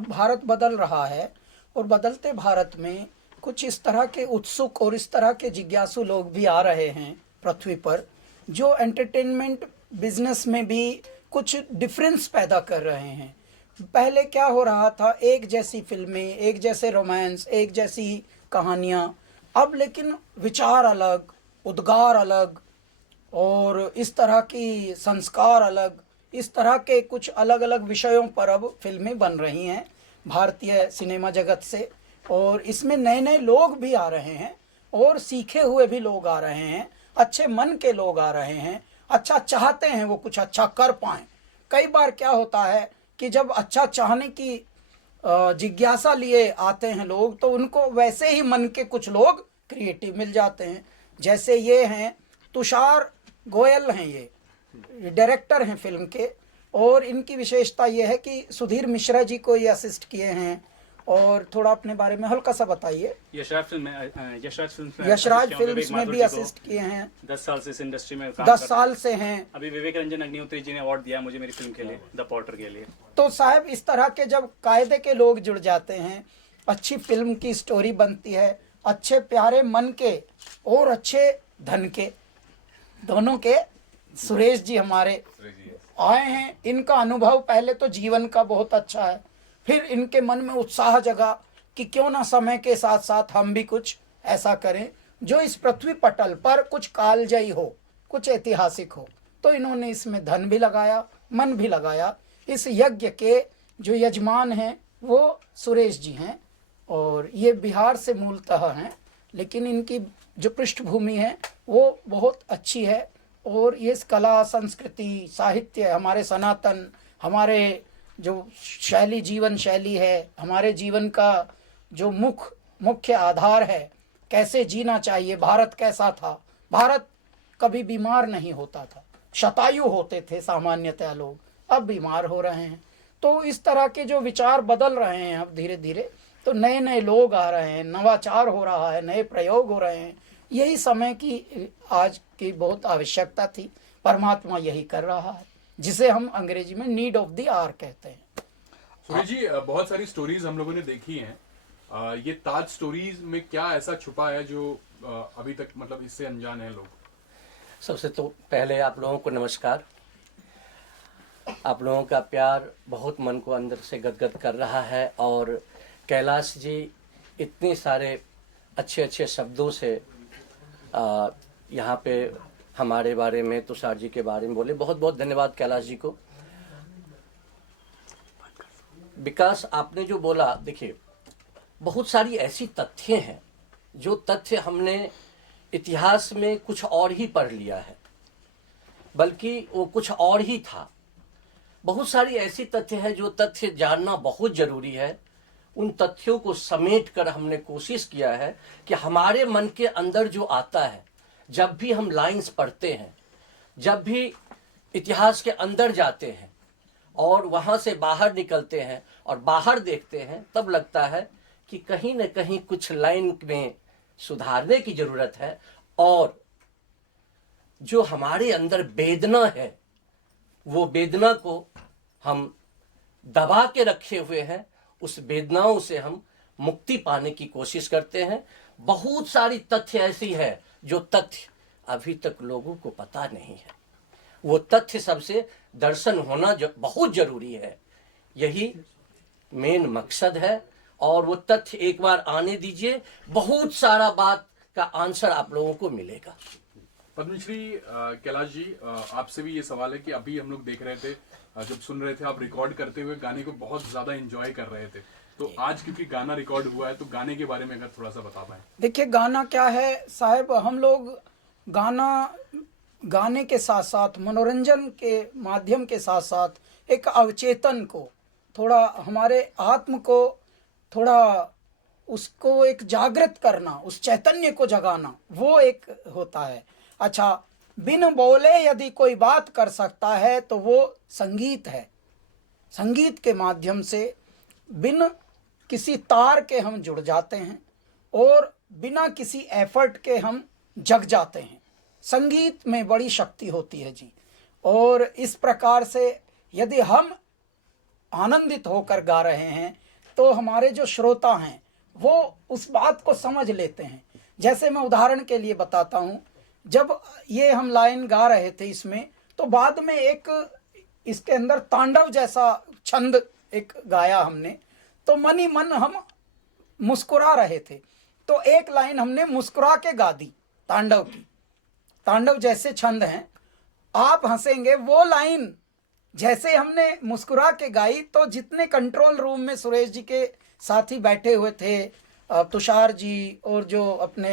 अब भारत बदल रहा है और बदलते भारत में कुछ इस तरह के उत्सुक और इस तरह के जिज्ञासु लोग भी आ रहे हैं पृथ्वी पर, जो एंटरटेनमेंट बिजनेस में भी कुछ डिफरेंस पैदा कर रहे हैं। पहले क्या हो रहा था, एक जैसी फिल्में, एक जैसे रोमांस, एक जैसी कहानियाँ। अब लेकिन विचार अलग, उद्गार अलग और इस तरह की संस्कार अलग, इस तरह के कुछ अलग अलग विषयों पर अब फिल्में बन रही हैं भारतीय सिनेमा जगत से। और इसमें नए नए लोग भी आ रहे हैं और सीखे हुए भी लोग आ रहे हैं, अच्छे मन के लोग आ रहे हैं, अच्छा चाहते हैं वो कुछ अच्छा कर पाएँ। कई बार क्या होता है कि जब अच्छा चाहने की जिज्ञासा लिए आते हैं लोग, तो उनको वैसे ही मन के कुछ लोग क्रिएटिव मिल जाते हैं। जैसे ये हैं तुषार गोयल हैं, ये डायरेक्टर हैं फिल्म के, और इनकी विशेषता ये है कि सुधीर मिश्रा जी को ये असिस्ट किए हैं। और थोड़ा अपने बारे में हल्का सा बताइए। यशराज फिल्म्स में भी असिस्ट किए हैं। 10 साल से इस इंडस्ट्री में काम 10 साल से हैं। अभी विवेक रंजन अग्निहोत्री जी ने अवार्ड दिया मुझे मेरी फिल्म के लिए, द पॉटर के लिए। तो साहब इस तरह के जब कायदे के लोग जुड़ जाते हैं, अच्छी फिल्म की स्टोरी बनती है, अच्छे प्यारे मन के और अच्छे धन के, दोनों के। सुरेश जी हमारे आए हैं, इनका अनुभव पहले तो जीवन का बहुत अच्छा है, फिर इनके मन में उत्साह जगा कि क्यों ना समय के साथ साथ हम भी कुछ ऐसा करें जो इस पृथ्वी पटल पर कुछ कालजयी हो, कुछ ऐतिहासिक हो। तो इन्होंने इसमें धन भी लगाया, मन भी लगाया। इस यज्ञ के जो यजमान हैं वो सुरेश जी हैं, और ये बिहार से मूलतः हैं, लेकिन इनकी जो पृष्ठभूमि है वो बहुत अच्छी है। और ये कला, संस्कृति, साहित्य, हमारे सनातन, हमारे जो शैली, जीवन शैली है, हमारे जीवन का जो मुख्य आधार है, कैसे जीना चाहिए, भारत कैसा था। भारत कभी बीमार नहीं होता था, शतायु होते थे सामान्यतः लोग, अब बीमार हो रहे हैं। तो इस तरह के जो विचार बदल रहे हैं अब धीरे धीरे, तो नए नए लोग आ रहे हैं, नवाचार हो रहा है, नए प्रयोग हो रहे हैं। यही समय की आज की बहुत आवश्यकता थी, परमात्मा यही कर रहा है, जिसे हम अंग्रेजी में नीड ऑफ द आवर कहते हैं। सुरेश जी, बहुत सारी स्टोरीज हम लोगों ने देखी हैं। ये ताज स्टोरीज में क्या ऐसा छुपा है जो अभी तक मतलब इससे अनजान है लोग? सबसे तो पहले आप लोगों को नमस्कार। आप लोगों का प्यार बहुत मन को अंदर से गदगद कर रहा है, और कैलाश जी इतने सारे अच्छे अच्छे शब्दों से यहाँ पे हमारे बारे में, तुषार जी के बारे में बोले। बहुत बहुत धन्यवाद कैलाश जी को। विकास, आपने जो बोला, देखिए बहुत सारी ऐसी तथ्य हैं जो तथ्य हमने इतिहास में कुछ और ही पढ़ लिया है, बल्कि वो कुछ और ही था। बहुत सारी ऐसी तथ्य है जो तथ्य जानना बहुत जरूरी है। उन तथ्यों को समेट कर हमने कोशिश किया है कि हमारे मन के अंदर जो आता है, जब भी हम लाइंस पढ़ते हैं, जब भी इतिहास के अंदर जाते हैं और वहाँ से बाहर निकलते हैं और बाहर देखते हैं, तब लगता है कि कहीं न कहीं कुछ लाइन में सुधारने की ज़रूरत है। और जो हमारे अंदर वेदना है, वो वेदना को हम दबा के रखे हुए हैं, उस वेदनाओं से हम मुक्ति पाने की कोशिश करते हैं। बहुत सारी तथ्य ऐसी है जो तथ्य अभी तक लोगों को पता नहीं है। वो तथ्य सबसे दर्शन होना बहुत जरूरी है, यही मेन मकसद है। और वो तथ्य एक बार आने दीजिए, बहुत सारा बात का आंसर आप लोगों को मिलेगा। पद्मश्री कैलाश जी, आपसे भी ये सवाल है कि अभी हम लोग देख रहे थे, जब सुन रहे थे, आप रिकॉर्ड करते हुए गाने को बहुत ज्यादा एंजॉय कर रहे थे। तो आज क्योंकि गाना रिकॉर्ड हुआ है, तो गाने के बारे में अगर थोड़ा सा बता पाए। देखिए, गाना क्या है साहब, हम लोग गाने के साथ साथ, मनोरंजन के माध्यम के साथ साथ एक अवचेतन को, थोड़ा हमारे आत्म को, थोड़ा उसको एक जागृत करना, उस चैतन्य को जगाना, वो एक होता है। अच्छा, बिन बोले यदि कोई बात कर सकता है तो वो संगीत है। संगीत के माध्यम से बिन किसी तार के हम जुड़ जाते हैं और बिना किसी एफर्ट के हम जग जाते हैं। संगीत में बड़ी शक्ति होती है जी। और इस प्रकार से यदि हम आनंदित होकर गा रहे हैं तो हमारे जो श्रोता हैं वो उस बात को समझ लेते हैं। जैसे मैं उदाहरण के लिए बताता हूँ, जब ये हम लाइन गा रहे थे इसमें, तो बाद में एक इसके अंदर तांडव जैसा छंद एक गाया हमने, तो मन ही मन हम मुस्कुरा रहे थे। तो एक लाइन हमने मुस्कुरा के गा दी तांडव की, तांडव जैसे छंद हैं, आप हंसेंगे। वो लाइन जैसे हमने मुस्कुरा के गाई, तो जितने कंट्रोल रूम में सुरेश जी के साथी बैठे हुए थे, तुषार जी और जो अपने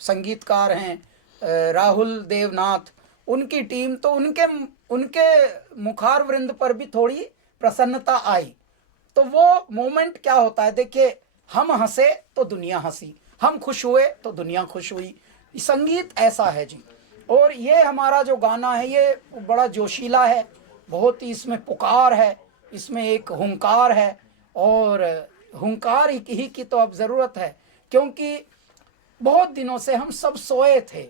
संगीतकार हैं राहुल देवनाथ, उनकी टीम, तो उनके मुखार वृंद पर भी थोड़ी प्रसन्नता आई। तो वो मोमेंट क्या होता है, देखिए, हम हंसे तो दुनिया हंसी, हम खुश हुए तो दुनिया खुश हुई। संगीत ऐसा है जी। और ये हमारा जो गाना है ये बड़ा जोशीला है, बहुत ही इसमें पुकार है, इसमें एक हुंकार है, और हुंकार ही की तो अब ज़रूरत है, क्योंकि बहुत दिनों से हम सब सोए थे।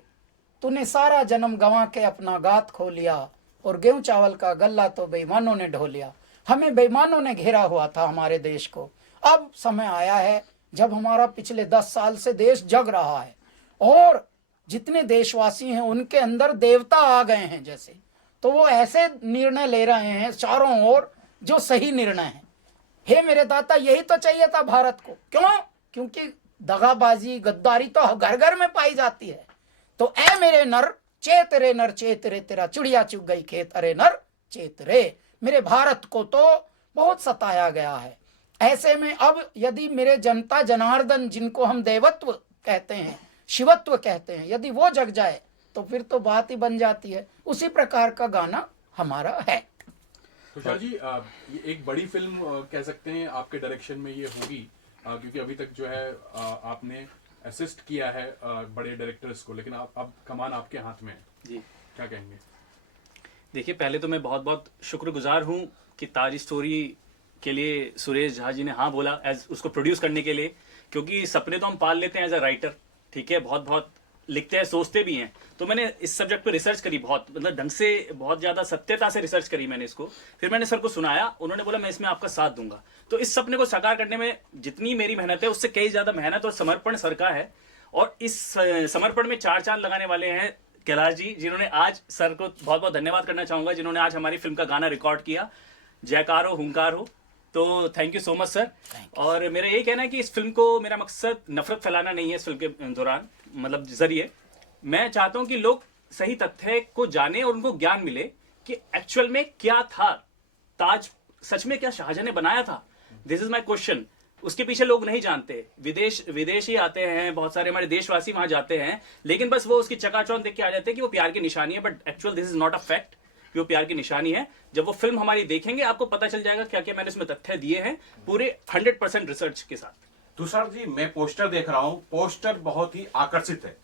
तूने सारा जन्म गंवा के अपना गात खो लिया, और गेहूं चावल का गल्ला तो बेईमानों ने ढो लिया। हमें बेईमानों ने घेरा हुआ था हमारे देश को। अब समय आया है जब हमारा पिछले 10 साल से देश जग रहा है, और जितने देशवासी हैं उनके अंदर देवता आ गए हैं जैसे, तो वो ऐसे निर्णय ले रहे हैं चारों ओर जो सही निर्णय है। हे मेरे दाता, यही तो चाहिए था भारत को। क्यों? क्योंकि दगाबाजी, गद्दारी तो घर घर में पाई जाती है। तो ए मेरे नर चेत रे, नर चेत रे, तेरा चिड़िया चुग गई खेत, अरे नर चेत रे। मेरे भारत को तो बहुत सताया गया है। ऐसे में अब यदि मेरे जनता जनार्दन, जिनको हम देवत्व कहते हैं, शिवत्व कहते हैं, यदि वो जग जाए तो फिर तो बात ही बन जाती है। उसी प्रकार का गाना हमारा है। तुषार जी, ये एक बड़ी फिल्म कह सकते हैं आपके डायरेक्शन में ये होगी, क्योंकि अभी तक जो है आपने असिस्ट किया है बड़े डायरेक्टर्स को, लेकिन अब कमान आपके हाथ में है जी। क्या कहेंगे? देखिए, पहले तो मैं बहुत बहुत शुक्रगुजार हूँ कि ताज स्टोरी के लिए सुरेश झा जी ने हाँ बोला एज उसको प्रोड्यूस करने के लिए, क्योंकि सपने तो हम पाल लेते हैं एज अ राइटर, ठीक है, बहुत बहुत लिखते हैं, सोचते भी हैं। तो मैंने इस सब्जेक्ट पे रिसर्च करी, बहुत मतलब ढंग से, बहुत ज़्यादा सत्यता से रिसर्च करी मैंने इसको। फिर मैंने सर को सुनाया, उन्होंने बोला मैं इसमें आपका साथ दूंगा। तो इस सपने को साकार करने में जितनी मेरी मेहनत है उससे कई ज़्यादा मेहनत और समर्पण सर का है। और इस समर्पण में 4 चांद लगाने वाले हैं कैलाश जी, जिन्होंने आज, सर को बहुत बहुत धन्यवाद करना चाहूँगा, जिन्होंने आज हमारी फिल्म का गाना रिकॉर्ड किया। जयकार हो, हुंकार हो। तो thank you so much sir. और मेरा यही कहना है कि इस फिल्म को, मेरा मकसद नफरत फैलाना नहीं है इस फिल्म के दौरान, मतलब जरिए मैं चाहता हूं कि लोग सही तथ्य को जाने और उनको ज्ञान मिले कि एक्चुअल में क्या था ताज, सच में क्या शाहजहां ने बनाया था। This is my question. उसके पीछे लोग नहीं जानते, विदेशी आते हैं, बहुत सारे हमारे देशवासी वहां जाते हैं, लेकिन बस वो उसकी चकाचौंध देख के आ जाते हैं कि वो प्यार की निशानी है, but actual this is not a fact कि वो प्यार की निशानी है। जब वो फिल्म हमारी देखेंगे आपको पता चल जाएगा क्या क्या मैंने इसमें तथ्य दिए हैं, पूरे 100% रिसर्च के साथ। तुषार जी, मैं पोस्टर देख रहा हूँ, पोस्टर बहुत ही आकर्षित है।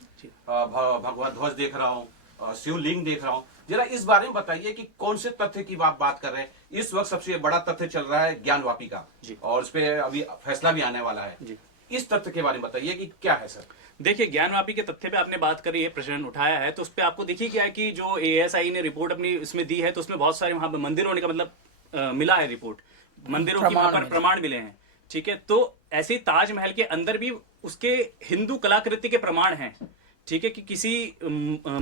भगवा ध्वज देख रहा हूँ, शिवलिंग देख रहा हूँ। जरा इस बारे में बताइए कि कौन से तथ्य की आप बात कर रहे हैं। इस वक्त सबसे बड़ा तथ्य चल रहा है ज्ञानवापी का, और उस पर अभी फैसला भी आने वाला है जी। इस तथ्य के बारे में बताइए कि क्या है सर। देखिए, ज्ञानवापी के तथ्य पे आपने बात करी है, प्रश्न उठाया है, तो उस पर आपको देखिए क्या है कि जो ASI ने रिपोर्ट अपनी इसमें दी है, तो उसमें बहुत सारे वहां पर मंदिर होने का मतलब मिला है, रिपोर्ट मंदिरों की वहां पर प्रमाण मिले हैं, ठीक है। तो ऐसे ही ताजमहल के अंदर भी उसके हिंदू कलाकृति के प्रमाण हैं, ठीक है, कि किसी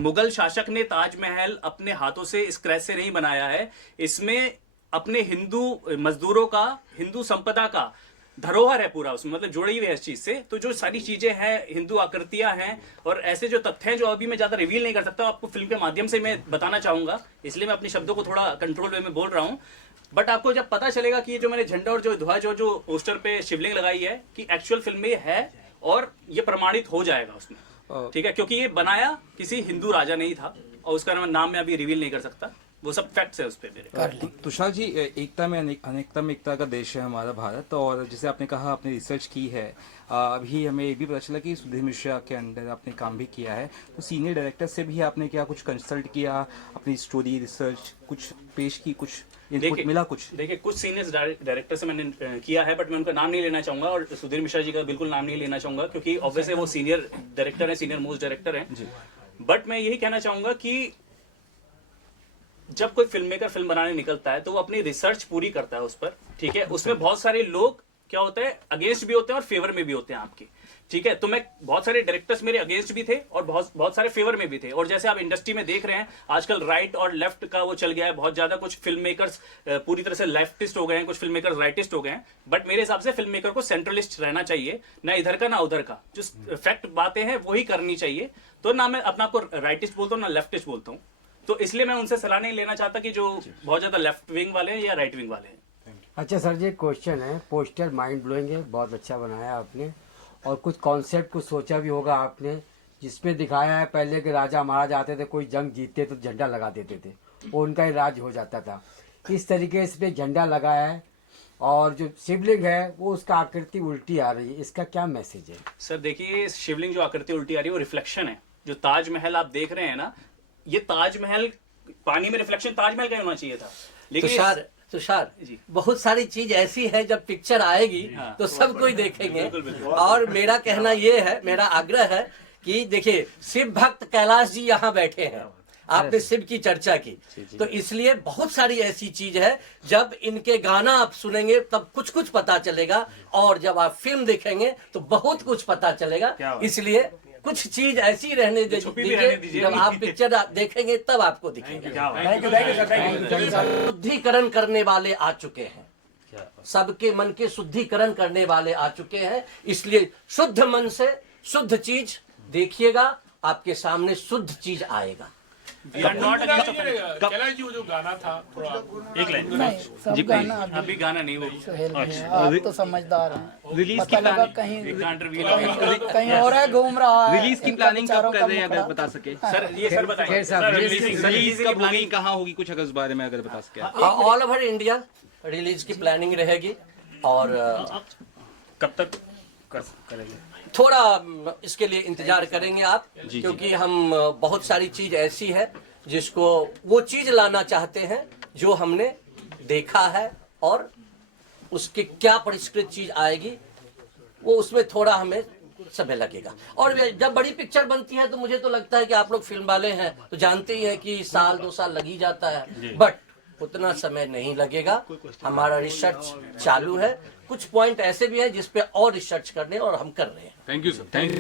मुगल शासक ने ताजमहल अपने हाथों से स्क्रैच से नहीं बनाया है। इसमें अपने हिंदू मजदूरों का, हिंदू संपदा का धरोहर है पूरा, उसमें मतलब जुड़ी हुई है इस चीज से। तो जो सारी चीजें हैं, हिंदू आकृतियां हैं, और ऐसे जो तथ्य हैं जो अभी मैं ज्यादा रिवील नहीं कर सकता, आपको फिल्म के माध्यम से मैं बताना चाहूंगा, इसलिए मैं अपने शब्दों को थोड़ा कंट्रोल वे में बोल रहा हूँ। बट आपको जब पता चलेगा कि ये जो मैंने झंडा और जो ध्वज और जो पोस्टर पे शिवलिंग लगाई है कि एक्चुअल फिल्म में है, और ये प्रमाणित हो जाएगा उसमें, ठीक है, क्योंकि ये बनाया किसी हिंदू राजा नहीं था, और उसका नाम मैं अभी रिवील नहीं कर सकता, वो सब फैक्ट्स है उस पे मेरे। तुषार जी, एकता में अनेकता में एकता का देश है हमारा भारत, और जैसे आपने कहा आपने रिसर्च की है, अभी हमें ये भी पता चला कि सुधीर मिश्रा के अंडर आपने काम भी किया है, तो सीनियर डायरेक्टर से भी आपने क्या कुछ कंसल्ट किया, अपनी स्टोरी रिसर्च कुछ पेश की, कुछ इनपुट मिला कुछ? देखिए, कुछ सीनियर डायरेक्टर से मैंने किया है, बट मैं उनका नाम नहीं लेना चाहूंगा, और सुधीर मिश्रा जी का बिल्कुल नाम नहीं लेना चाहूंगा, क्योंकि ऑब्वियसली वो सीनियर डायरेक्टर है, सीनियर मोस्ट डायरेक्टर है। बट मैं यही कहना चाहूंगा कि जब कोई फिल्म मेकर फिल्म बनाने निकलता है तो वो अपनी रिसर्च पूरी करता है उस पर, ठीक है। उसमें बहुत सारे लोग क्या होता है, अगेंस्ट भी होते हैं और फेवर में भी होते हैं आपके, ठीक है। तो मैं बहुत सारे डायरेक्टर्स मेरे अगेंस्ट भी थे और बहुत सारे फेवर में भी थे। और जैसे आप इंडस्ट्री में देख रहे हैं आजकल राइट और लेफ्ट का वो चल गया है बहुत ज्यादा। कुछ फिल्म मेकर्स पूरी तरह से लेफ्टिस्ट हो गए हैं, कुछ फिल्म मेकर्स राइटिस्ट हो गए हैं। बट मेरे हिसाब से फिल्म मेकर को सेंट्रलिस्ट रहना चाहिए, ना इधर का ना उधर का। जो फैक्ट बातें हैं वही करनी चाहिए। तो ना मैं अपना आपको राइटिस्ट बोलता हूँ ना लेफ्टिस्ट बोलता हूँ। तो इसलिए मैं उनसे सलाह नहीं लेना चाहता कि जो बहुत ज्यादा लेफ्ट विंग वाले हैं या राइट विंग वाले हैं। अच्छा सर जी, क्वेश्चन है, पोस्टर माइंड ब्लोइंग है, बहुत अच्छा बनाया आपने, और कुछ कॉन्सेप्ट कुछ सोचा भी होगा आपने, जिसमें दिखाया है पहले के राजा महाराज आते थे, कोई जंग जीतते तो झंडा लगा देते थे, वो उनका ही राज हो जाता था। इस तरीके से इसमें झंडा लगाया है, और जो शिवलिंग है वो उसका आकृति उल्टी आ रही है, इसका क्या मैसेज है? सर देखिए, शिवलिंग जो आकृति उल्टी आ रही है वो रिफ्लेक्शन है। जो ताजमहल आप देख रहे हैं ना, ये ताजमहल पानी में रिफ्लेक्शन ताजमहल का होना चाहिए था, लेकिन तुषार जी। बहुत सारी चीज ऐसी है, जब पिक्चर आएगी तो सब कोई देखेंगे। और मेरा कहना ये है, मेरा आग्रह है कि देखिए, शिव भक्त कैलाश जी यहाँ बैठे हैं, आपने शिव की चर्चा की, तो इसलिए बहुत सारी ऐसी चीज है, जब इनके गाना आप सुनेंगे तब कुछ कुछ पता चलेगा, और जब आप फिल्म देखेंगे तो बहुत कुछ पता चलेगा। इसलिए कुछ चीज ऐसी रहने दीजिए, जब आप पिक्चर देखेंगे तब आपको दिखेगा। शुद्धिकरण करने वाले आ चुके हैं, सबके मन के शुद्धिकरण करने वाले आ चुके हैं। इसलिए शुद्ध मन से शुद्ध चीज देखिएगा, आपके सामने शुद्ध चीज आएगा। कैलाश जी, वो जो गाना था थोड़ा एक लाइन नहीं, सब गाना अभी गाना नहीं वो सुहेल में है। आप तो समझदार हैं, रिलीज पता की लगा कहीं और है, घूम रहा है। रिलीज की इनका प्लानिंग कब विचारों कर का रहे हैं, मुखड़ा। अगर बता सके? सर ये सर बताइए खैर साहब, रिलीज कब होगी, कहाँ होगी, कुछ अगर उस बारे में अगर बता सके? ऑल ओवर इंडिया रिलीज की प्लानिंग रहेगी, और कब तक करेंगे? थोड़ा इसके लिए इंतजार करेंगे आप, क्योंकि हम बहुत सारी चीज ऐसी है जिसको वो चीज लाना चाहते हैं जो हमने देखा है, और उसके क्या परिष्कृत चीज आएगी वो उसमें थोड़ा हमें समय लगेगा। और जब बड़ी पिक्चर बनती है तो मुझे तो लगता है कि आप लोग फिल्म वाले हैं तो जानते ही हैं कि 1-2 साल लग ही जाता है, बट उतना समय नहीं लगेगा। हमारा रिसर्च चालू है, कुछ पॉइंट ऐसे भी हैं जिस पे और रिसर्च करने, और हम कर रहे हैं। Thank you sir, thank you.